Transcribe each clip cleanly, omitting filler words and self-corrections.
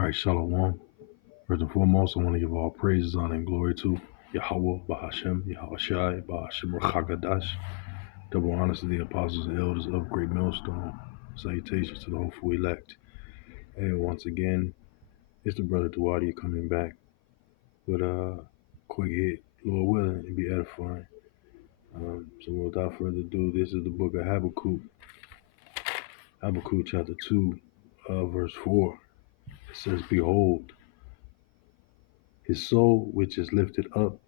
All right, Shalom. First and foremost, I want to give all praises, honor, and glory to Yahweh, Bahashem, Yahweh Shai, Bahashem Rachagadash. Double honors to the apostles and elders of Great Millstone. Salutations to the hopeful elect. And once again, it's the brother Duwadi coming back with a quick hit, Lord willing, and be edifying. So without further ado, this is the book of Habakkuk, Habakkuk chapter 2, verse 4. It says, Behold, his soul which is lifted up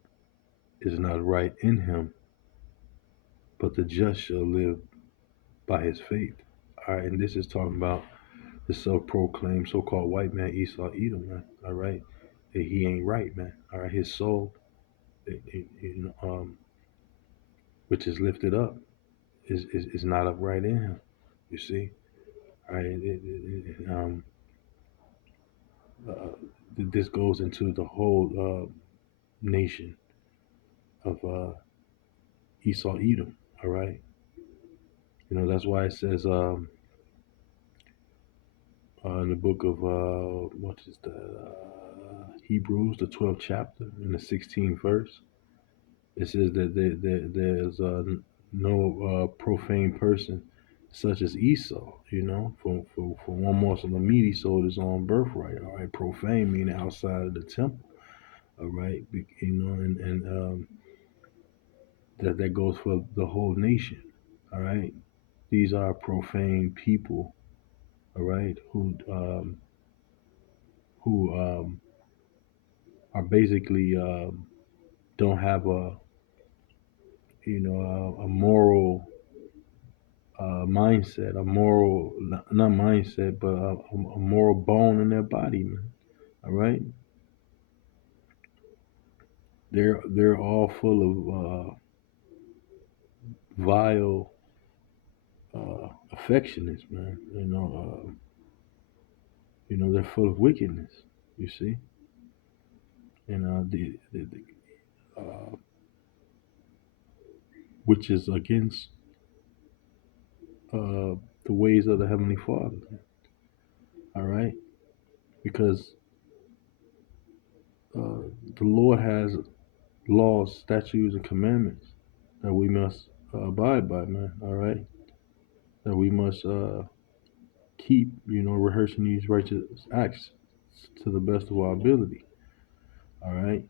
is not right in him, but the just shall live by his faith. All right, and this is talking about the self-proclaimed so-called white man Esau Edom, man. All right, that he ain't right, man. All right, his soul, which is lifted up, is not upright in him. You see, all right. Uh, this goes into the whole nation of Esau Edom. All right, that's why it says in the book of what is that? Hebrews, the 12th chapter, in the 16th verse. It says that there's no profane person such as Esau. For one morsel of meat, he sold his own birthright. All right, profane meaning outside of the temple. All right, and that goes for the whole nation. All right, these are profane people. All right, who are basically don't have a moral mindset, a moral not mindset, but a moral bone in their body, man. All right, they're all full of vile affectionates, man. They're full of wickedness. You see, and which is against the ways of the Heavenly Father. All right, because the Lord has laws, statutes, and commandments that we must abide by, man. All right, that we must keep, rehearsing these righteous acts to the best of our ability. All right,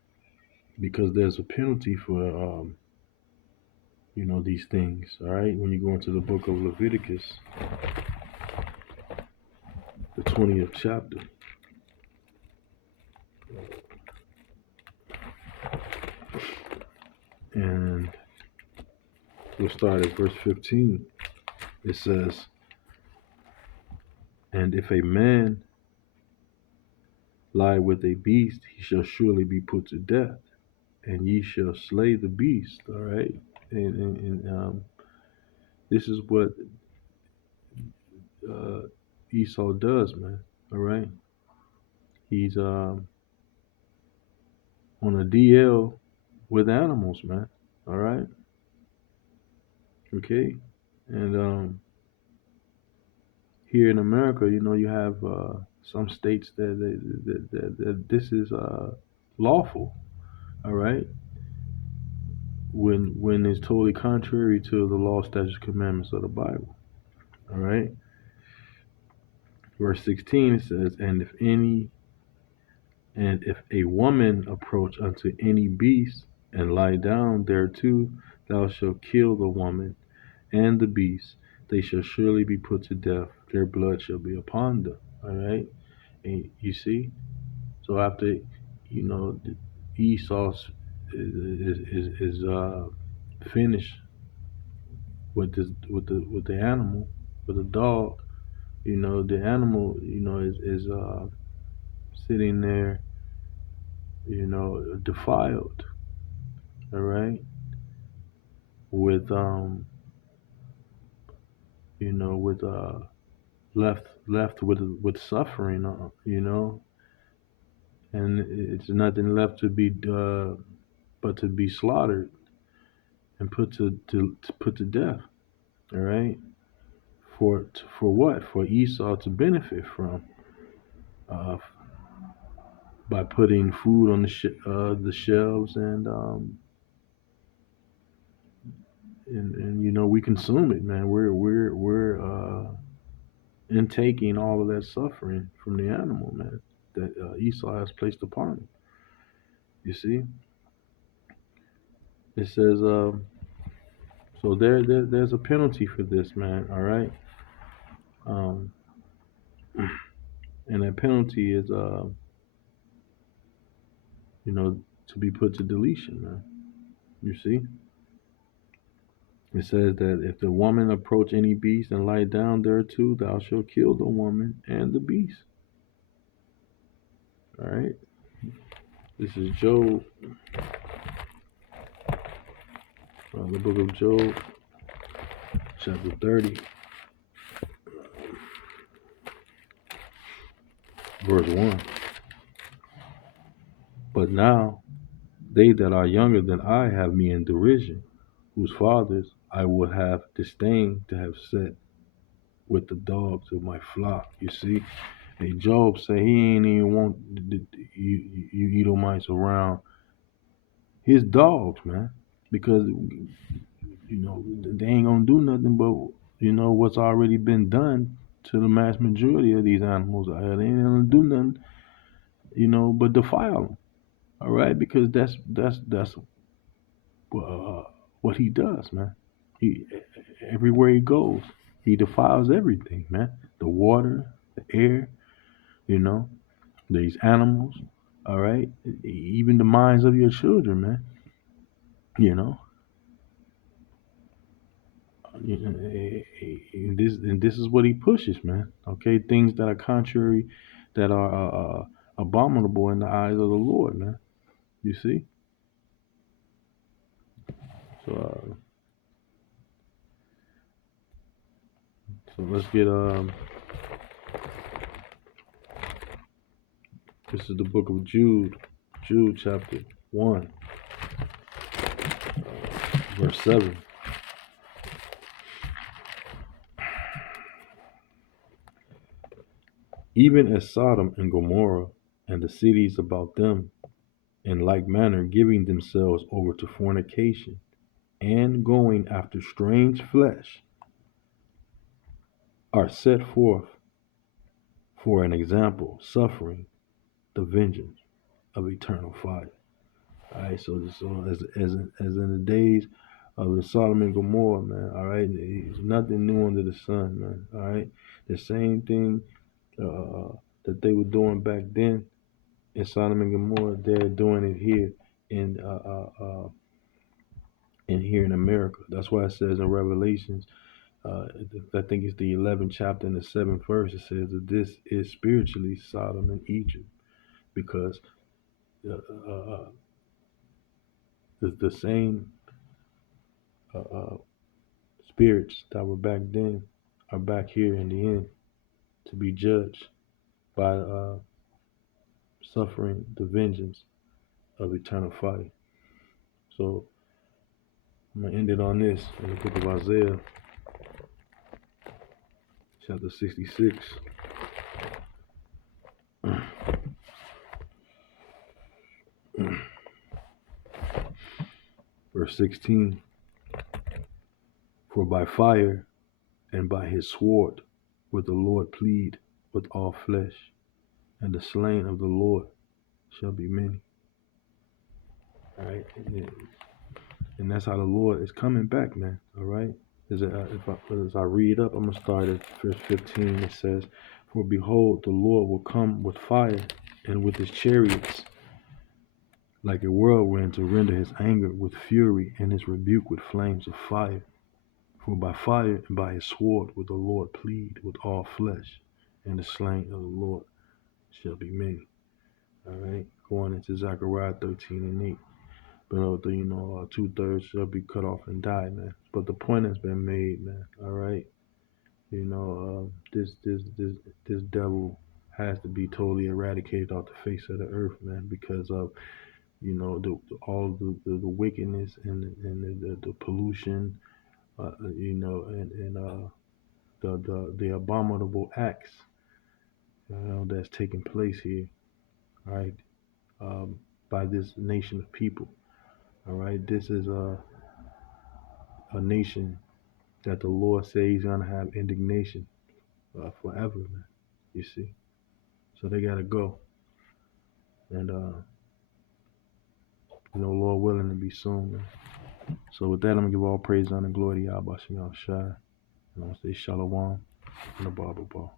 because there's a penalty for, these things. All right, when you go into the book of Leviticus, the 20th chapter, and we'll start at verse 15. It says, "And if a man lie with a beast, he shall surely be put to death, and ye shall slay the beast." All right, and this is what uh, Esau does, man. All right, he's on a DL with animals, man. All right, okay, and here in America, you have some states that this is lawful. All right, when it's totally contrary to the law, statutes, commandments of the Bible. All right. Verse 16 says, and if a woman approach unto any beast and lie down thereto, thou shalt kill the woman and the beast. They shall surely be put to death. Their blood shall be upon them. All right. And you see, so after Esau is finished with the animal, with the dog, the animal, is sitting there, defiled, all right, with with left with suffering, and it's nothing left to be but to be slaughtered and put to death, all right, for what? For Esau to benefit from, uh, by putting food on the shelves, and you know we consume it, man. We're intaking all of that suffering from the animal, man, that Esau has placed upon him. You see, it says so there's a penalty for this, man. All right, um, and that penalty is you know to be put to deletion, man. You see, it says that if the woman approach any beast and lie down thereto, thou shalt kill the woman and the beast. All right, this is Job, the book of Job, chapter 30, verse 1. But now they that are younger than I have me in derision, whose fathers I would have disdained to have set with the dogs of my flock. You see, hey, Job said he ain't even want you Edomites around his dogs, man, because you know they ain't gonna do nothing but what's already been done to the mass majority of these animals out here. They ain't gonna do nothing, but defile them. All right, because that's uh, what he does, man. He everywhere he goes, he defiles everything, man. The water, the air, you know, these animals. All right, even the minds of your children, man. You know, and this is what he pushes, man. Okay, things that are contrary, that are abominable in the eyes of the Lord, man. You see, so so let's get this is the book of Jude, Jude chapter 1, verse 7. Even as Sodom and Gomorrah and the cities about them, in like manner giving themselves over to fornication and going after strange flesh, are set forth for an example, suffering the vengeance of eternal fire. All right, so as in the days of the Sodom and Gomorrah, man. All right, there's nothing new under the sun, man. All right, the same thing that they were doing back then in Sodom and Gomorrah, they're doing it here in here in America. That's why it says in Revelations, I think it's the 11th chapter and the 7th verse. It says that this is spiritually Sodom and Egypt because uh, uh, uh, the same uh, uh, spirits that were back then are back here in the end to be judged by suffering the vengeance of eternal fire. So I'm gonna end it on this in the book of Isaiah, chapter 66, verse 16. For by fire and by his sword will the Lord plead with all flesh, and the slain of the Lord shall be many. All right, and that's how the Lord is coming back, man. All right. As I read up, I'm gonna start at verse 15. It says, "For behold, the Lord will come with fire, and with his chariots, like a whirlwind, to render his anger with fury, and his rebuke with flames of fire. For by fire and by his sword will the Lord plead with all flesh, and the slain of the Lord shall be many." All right, going into Zechariah 13 and 8. But 2/3 shall be cut off and die, man. But the point has been made, man. All right, this devil has to be totally eradicated off the face of the earth, man, because of all the wickedness and the pollution, and the abominable acts, that's taking place here. All right, by this nation of people. All right, this is a nation that the Lord says He's gonna have indignation forever, man. You see, so they gotta go, and Lord willing, to be soon, man. So with that, I'm gonna give all praise, honor, and glory to Yahweh Shem Shai, and I'm gonna say Shalom and the Bible ball.